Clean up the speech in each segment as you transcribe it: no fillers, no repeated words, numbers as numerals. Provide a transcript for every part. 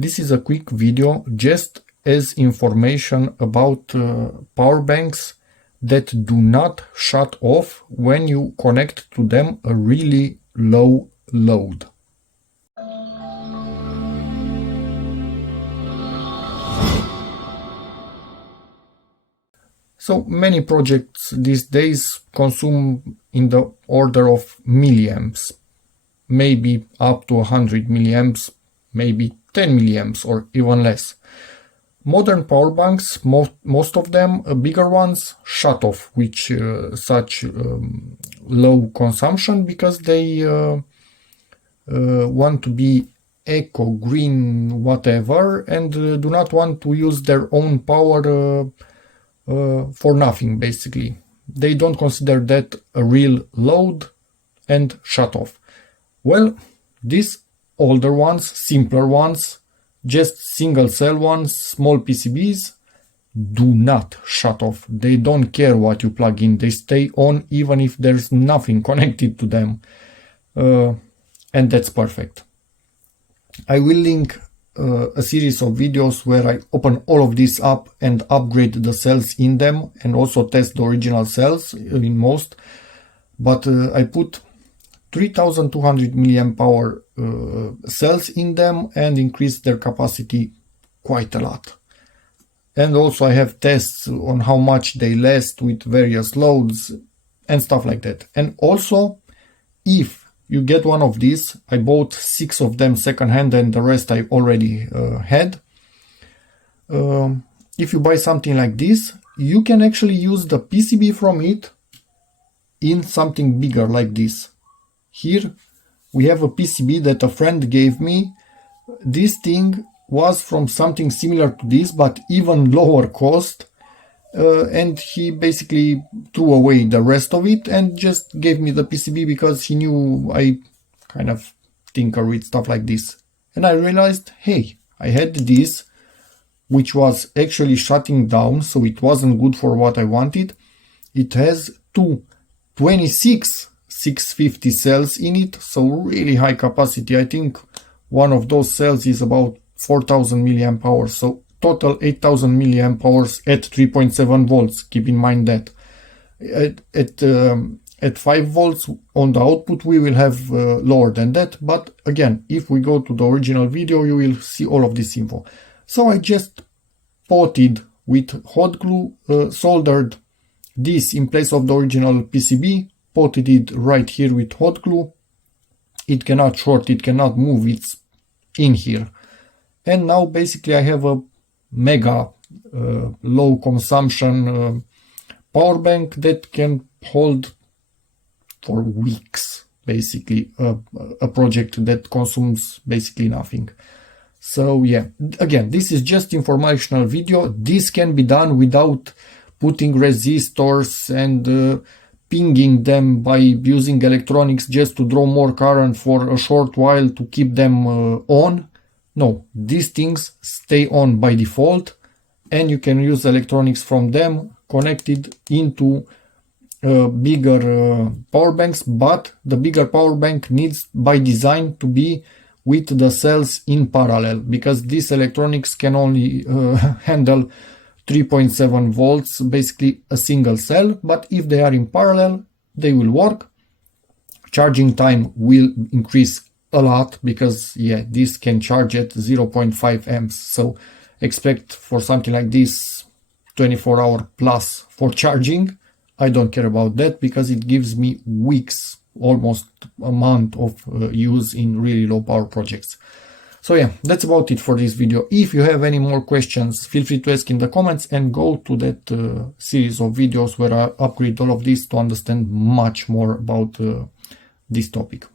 This is a quick video just as information about power banks that do not shut off when you connect to them a really low load. So many projects these days consume in the order of milliamps, maybe up to 100 milliamps, maybe 10 milliamps or even less. Modern power banks, most of them, bigger ones, shut off with such low consumption because they want to be eco, green, whatever, and do not want to use their own power for nothing, basically. They don't consider that a real load and shut off. Well, these older ones, simpler ones, just single cell ones, small PCBs, do not shut off. They don't care what you plug in. They stay on even if there's nothing connected to them. And that's perfect. I will link a series of videos where I open all of this up and upgrade the cells in them and also test the original cells in most. But I put 3200 milliamp hour cells in them and increase their capacity quite a lot. And also I have tests on how much they last with various loads and stuff like that. And also, if you get one of these, I bought 6 of them secondhand and the rest I already had. If you buy something like this, you can actually use the PCB from it in something bigger like this. Here we have a PCB that a friend gave me. This thing was from something similar to this, but even lower cost. And he basically threw away the rest of it and just gave me the PCB because he knew I kind of tinker with stuff like this. And I realized, hey, I had this, which was actually shutting down, so it wasn't good for what I wanted. It has two 26 650 cells in it, so really high capacity. I think one of those cells is about 4000 milliamp hours, so total 8000 milliamp hours at 3.7 volts. Keep in mind that at 5 volts on the output we will have lower than that, but again, if we go to the original video you will see all of this info. So I just potted with hot glue, soldered this in place of the original PCB, potted it right here with hot glue. It cannot short, it cannot move, it's in here. And now basically I have a mega low consumption power bank that can hold for weeks, basically a project that consumes basically nothing. So yeah, again, this is just informational video. This can be done without putting resistors and pinging them by using electronics just to draw more current for a short while to keep them on. No, these things stay on by default and you can use electronics from them connected into bigger power banks, but the bigger power bank needs by design to be with the cells in parallel, because these electronics can only handle 3.7 volts, basically a single cell, but if they are in parallel they will work. Charging time will increase a lot because yeah, this can charge at 0.5 amps, so expect for something like this 24-hour plus for charging. I don't care about that because it gives me weeks, almost a month of use in really low power projects. So yeah, that's about it for this video. If you have any more questions, feel free to ask in the comments and go to that series of videos where I upgrade all of this to understand much more about this topic.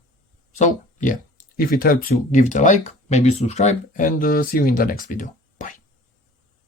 So yeah, if it helps you, give it a like, maybe subscribe, and see you in the next video.